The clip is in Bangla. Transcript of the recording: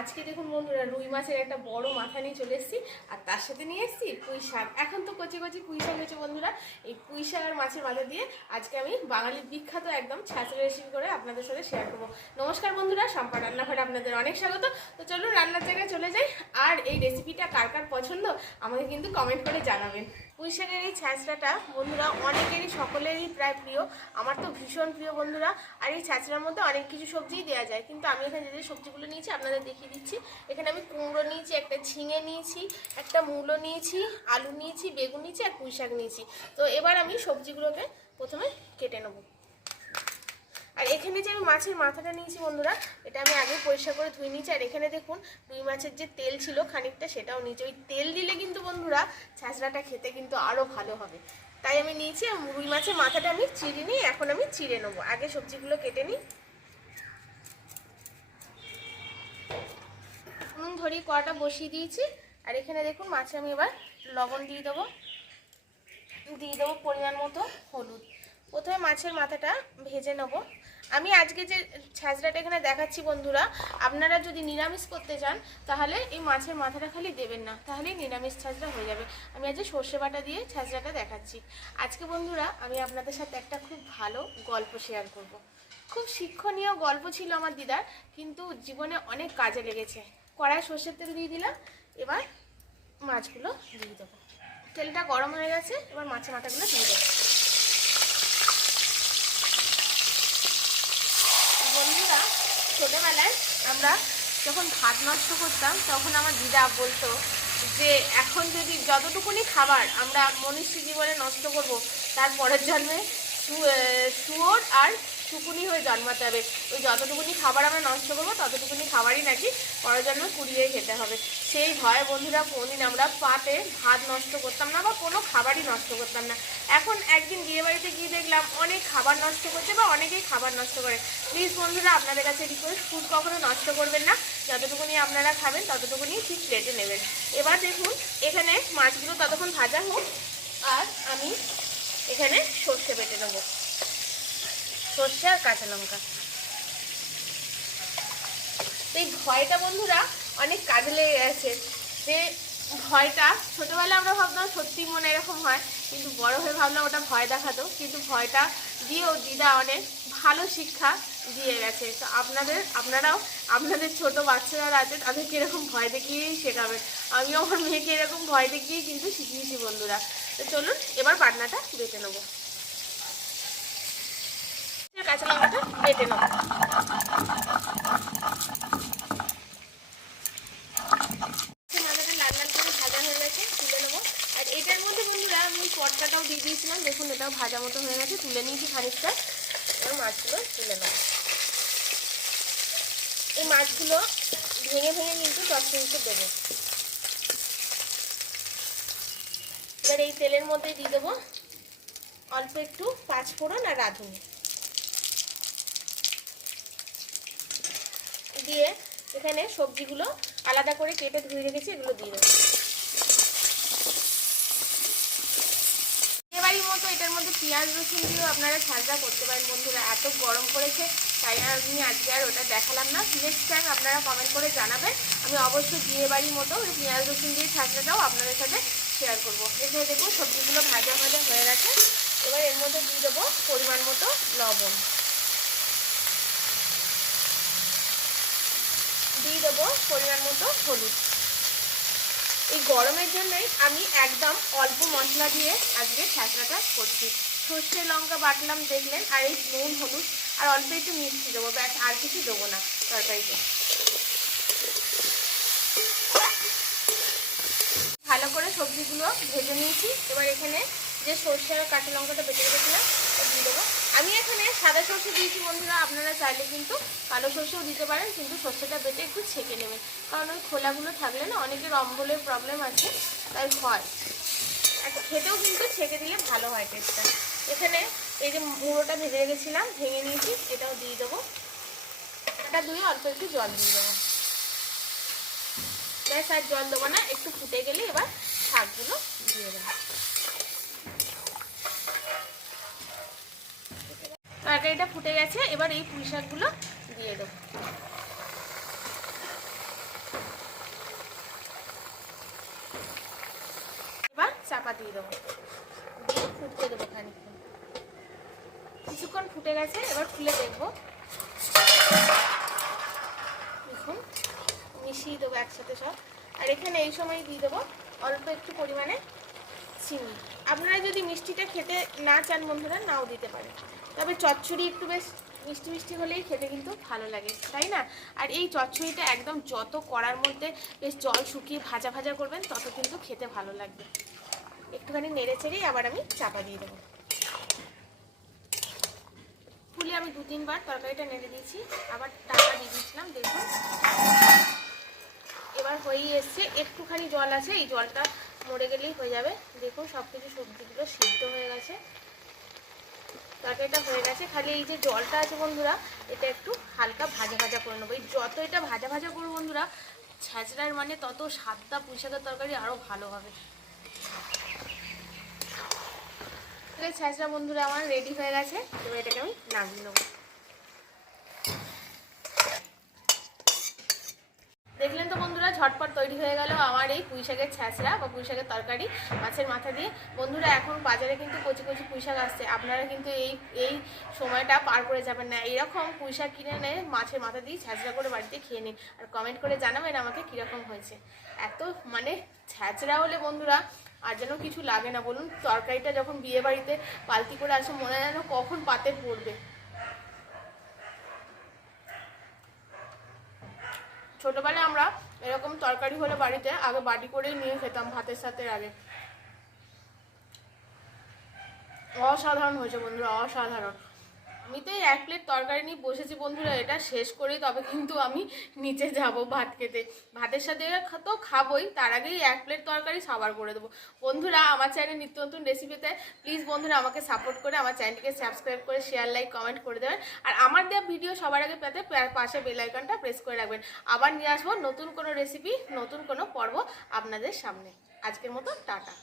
আজকে দেখুন বন্ধুরা, রুই মাছের একটা বড় মাথা নিয়ে চলে এসেছি, আর তার সাথে নিয়ে এসেছি পুঁই শাক। এখন তো কচি কচি পুঁই শাক হয়েছে বন্ধুরা, এই পুঁই শাক আর মাছের মাথা দিয়ে আজকে আমি বাঙালির বিখ্যাত একদম ছাঁচড়া রেসিপি করে আপনাদের সাথে শেয়ার করব। নমস্কার বন্ধুরা, সম্পা রান্নাঘরে আপনাদের অনেক স্বাগত। তো চলুন রান্নার জায়গায় চলে যাই, আর এই রেসিপিটা কার কার পছন্দ আমাকে কিন্তু কমেন্ট করে জানাবেন। পুঁই শাকের এই ছ্যাঁচড়াটা বন্ধুরা, অনেকেরই সকলেরই প্রায় প্রিয়। আমার তো ভীষণ প্রিয়, বন্ধুরা। আর এই ছ্যাঁচড়ার মধ্যে অনেক কিছু সবজিই দেওয়া যায়। কিন্তু আমি এখানে যে সবজিগুলো নিয়েছি, আপনাদের দেখিয়ে দিচ্ছি। এখানে আমি কুমড়ো নিয়েছি, একটা ঝিঙে নিয়েছি, একটা মূলো নিয়েছি, আলু নিয়েছি, বেগুন নিয়েছি আর পুঁই শাক নিয়েছি। তো এবার আমি সবজিগুলোকে প্রথমে কেটে নেব। আর এখানে যে আমি মাছের মাথাটা নিয়েছি বন্ধুরা, এটা আমি আগে পরিষ্কার করে ধুয়ে নিয়েছি। আর এখানে দেখুন, রুই মাছের যে তেল ছিল খানিকটা, সেটাও নিয়েছি। ওই তেল দিলে কিন্তু বন্ধুরা ছাঁচড়াটা খেতে কিন্তু আরও ভালো হবে। তাই আমি নিয়েছি রুই মাছের মাথাটা আমি চিড়ে নিই এখন আমি চিড়ে নেব। আগে সবজিগুলো কেটে নিই। নুন ধরি কড়াটা বসিয়ে দিয়েছি। আর এখানে দেখুন, মাছে আমি এবার লবণ দিয়ে দেবো। দিয়ে দেবো পরিমাণ মতো হলুদ। প্রথমে মাছের মাথাটা ভেজে নেব। আমি আজকে যে ছাঁচড়াটা এখানে দেখাচ্ছি বন্ধুরা, আপনারা যদি নিরামিষ করতে চান, তাহলে এই মাছের মাথাটা খালি দেবেন না, তাহলেই নিরামিষ ছাঁচড়া হয়ে যাবে। আমি আজকে সর্ষে বাটা দিয়ে ছাঁচড়াটা দেখাচ্ছি। আজকে বন্ধুরা, আমি আপনাদের সাথে একটা খুব ভালো গল্প শেয়ার করব। খুব শিক্ষণীয় গল্প ছিল আমার দিদার, কিন্তু জীবনে অনেক কাজে লেগেছে। কড়াই সর্ষের তেল দিয়ে দিলাম, এবার মাছগুলো দিয়ে দেবো। তেলটা গরম হয়ে গেছে, এবার মাছের মাথাগুলো দিয়ে দেবো। বন্ধুরা, ছোটোবেলায় আমরা যখন ভাত নষ্ট করতাম, তখন আমার দিদা বলতো যে, এখন যদি যতটুকুনি খাবার আমরা মনুষ্য জীবনে নষ্ট করব, তার পরের জন্মে শুয়োর আর শুকুনি হয়ে জন্মাতে হবে। ওই যতটুকুনি খাবার আমরা নষ্ট করব, ততটুকুনি খাবারই নাকি পরের জন্মে কুড়িয়ে খেতে হবে। সেই ভয়ে বন্ধুরা কোনোদিন আমরা পাতে ভাত নষ্ট করতাম না বা কোনো খাবারই নষ্ট করতাম না। এখন একদিন বিয়ে বাড়িতে গিয়ে দেখলাম অনেক খাবার নষ্ট করছে বা অনেকেই খাবার নষ্ট করে। প্লিজ বন্ধুরা, আপনাদের কাছে রিকোয়েস্ট ফুড কখনো নষ্ট করবেন না। যতটুকুনি আপনারা খাবেন, ততটুকুনি ঠিক প্লেটে নেবেন। এবার দেখুন, এখানে মাছগুলো ততক্ষণ ভাজা হোক, আর আমি এখানে সর্ষে বেটে নেব। সর্ষে আর কাঁচা লঙ্কা। তো এই ভয়টা বন্ধুরা অনেক কাজে লেগে গেছে। যে ভয়টা ছোটবেলায় আমরা ভাবতাম সত্যি মনে এরকম হয়, কিন্তু বড় হয়ে ভাবলাম ওটা ভয় দেখাতো। কিন্তু ভয়টা দিয়েও দিদা অনেক ভালো শিক্ষা দিয়ে গেছে। তো আপনাদের, আপনারাও, আপনাদের ছোট বাচ্চারা আছে তাদেরকে এরকম ভয় দেখিয়েই শেখাবেন আমিও আমার মেয়েকে এরকম ভয় দেখিয়েই কিন্তু শিখিয়েছি বন্ধুরা। তো চলুন, এবার পাটনাটা বেটে নেব। কাঁচা লঙ্কাটা বেটে নেব। এটার মধ্যে বন্ধুরা, আমি পটকাটাও দিয়ে দিয়েছিলাম। দেখুন, এটাও ভাজা মতো হয়ে গেছে। তুলে নিয়েছি খানিকটা। এবার মাছগুলো তুলে নেব। এই মাছগুলো ভেঙে ভেঙে কিন্তু চচ্চড়িতে দেবো। এবার এই তেলের মধ্যে দিয়ে দেবো অল্প একটু পাঁচফোড়ন আর রাঁধুনি। দিয়ে এখানে সবজিগুলো আলাদা করে কেটে ধুয়ে রেখেছি, এগুলো দিয়ে দেবো। মতো এটার মধ্যে পেঁয়াজ, রসুন দিয়েও আপনারা ছাড়া করতে পারেন বন্ধুরা, এত গরম পড়েছে, তাই আমি আজকে আর ওটা দেখালাম না। নেক্সট টাইম আপনারা কমেন্ট করে জানাবেন। আমি অবশ্যই বিয়ে বাড়ির মতো পেঁয়াজ, রসুন দিয়ে ছাঁচড়াটাও আপনাদের সাথে শেয়ার করব। এখানে দেখুন সবজিগুলো ভাজা ভাজা হয়ে গেছে। এবার এর মধ্যে দিয়ে দেবো পরিমাণ মতো লবণ। দিয়ে দেবো পরিমাণ মতো হলুদ। এই গরমের জন্যই আমি একদম অল্প মশলা দিয়ে আজকে ছাঁচড়াটা করছি। সর্ষে লঙ্কা বাটলাম, দেখলেন, আর এই নুন, হলুদ, আর অল্প একটু মিষ্টি দেবো, ব্যাস, আর কিছু দেবো না তরকারিতে। ভালো করে সবজিগুলো ভেজে নিয়েছি। এবার এখানে যে সর্ষে আর কাঁচা লঙ্কাটা বেটে রেখেছিলাম দিয়ে দেবো। আমি এখানে সাদা সর্ষে দিয়েছি বন্ধুরা, আপনারা চাইলে কিন্তু কালো সর্ষেও দিতে পারেন, কিন্তু সর্ষেটা বেটে একটু ছেঁকে নেবেন। কারণ ওই খোলাগুলো থাকলে না অনেকের অম্বলের প্রবলেম আছে, তাই হয়। খেতেও কিন্তু ছেঁকে দিলে ভালো হয় টেস্টটা এখানে এই যে মুড়োটা ভেজে রেখেছিলাম, ভেঙে নিয়েছি, এটাও দিয়ে দেবো। এটা ধুয়ে অল্প একটু জল দিয়ে দেবো। ব্যাস, আর জল দেবো না, একটু ফুটে গেলে এবার শাকগুলো দিয়ে দেবো। তরকারিটা ফুটে গেছে, এবার এই পুঁই শাকগুলো দিয়ে দেবো। এবার চাপা দিয়ে দেবো। দিয়ে ফুটতে দেবো খানিক্ষণ কিছুক্ষণ ফুটে গেছে, এবার খুলে দেখব। দেখুন, মিশিয়ে দেবো একসাথে সব। আর এখানে এই সময় দিয়ে দেবো অল্প একটু পরিমাণে চিনি আপনারা যদি মিষ্টিটা খেতে না চান বন্ধুরা, নাও দিতে পারেন। তবে চচ্চড়ি একটু বেশ মিষ্টি মিষ্টি হলেই খেতে কিন্তু ভালো লাগে, তাই না? আর এই চচ্চড়িটা একদম যত কড়ার মধ্যে বেশ জল শুকিয়ে ভাজা ভাজা করবেন, তত কিন্তু খেতে ভালো লাগবে। একটুখানি নেড়ে চেড়েই আবার আমি চাপা দিয়ে দেবো। ফুলে আমি দু তিনবার তরকারিটা নেড়ে দিয়েছি, আবার টাকা দিয়ে দিয়েছিলাম, দেখুন। এবার হয়েই এসছে, একটুখানি জল আছে, এই জলটা মরে গেলেই হয়ে যাবে। দেখুন সব কিছু সবজিগুলো সিদ্ধ হয়ে গেছে। তরকারিটা হয়ে গেছে। খালি এই যে জলটা আছে বন্ধুরা, এটা একটু হালকা ভাজা ভাজা করে নেব। এই যত এটা ভাজা ভাজা করব বন্ধুরা ছ্যাঁচড়ার মানে তত সাতটা পুঁইশাকের তরকারি আরও ভালো হবে। ছ্যাঁচড়া বন্ধুরা আমার রেডি হয়ে গেছে। এবার এটাকে আমি নামিয়ে নেব দেখলেন তো বন্ধুরা ঝটপট তৈরি হয়ে গেল আমার এই পুঁইশাকের ছ্যাঁচড়া বা পুঁইশাকের তরকারি মাছের মাথা দিয়ে। বন্ধুরা, এখন বাজারে কিন্তু কচি কচি পুঁইশাক আসছে। আপনারা কিন্তু এই এই সময়টা পার করে যাবেন না। এরকম পুঁইশাক কিনে এনে মাছের মাথা দিয়ে ছ্যাঁচড়া করে বাড়িতে খেয়ে নিন। আর কমেন্ট করে জানাবেন আমাকে কীরকম হয়েছে। এত মানে ছ্যাঁচড়া হলে বন্ধুরা আর যেন কিছু লাগে না। বলুন, তরকারিটা যখন বিয়ে বাড়িতে পালতি করে আসে, মনে যেন কখন পাতে পড়বে। ছোটবেলায় আমরা এরকম তরকারি হলে বাড়িতে, আগে বাটি করেই নিয়ে খেতাম ভাতের সাথে আগে। অসাধারণ হয়েছে বন্ধুরা, অসাধারণ। আমি তো এক প্লেট তরকারি নিয়ে বসেছি বন্ধুরা, এটা শেষ করেই তবে কিন্তু আমি নিচে যাব ভাত খেতে। ভাতের সাথে তো খাবোই, তার আগেই এক প্লেট তরকারি সাবার করে দেবো। বন্ধুরা, আমার চ্যানেল নিত্য নতুন রেসিপিতে প্লিজ বন্ধুরা আমাকে সাপোর্ট করে আমার চ্যানেলটিকে সাবস্ক্রাইব করে শেয়ার লাইক কমেন্ট করে দেবেন। আর আমার দেওয়া ভিডিও সবার আগে পেতে পাশে বেল আইকনটা প্রেস করে রাখবেন। আবার নিয়ে আসব নতুন কোনো রেসিপি নতুন কোনো পর্ব আপনাদের সামনে। আজকের মতো, টাটা।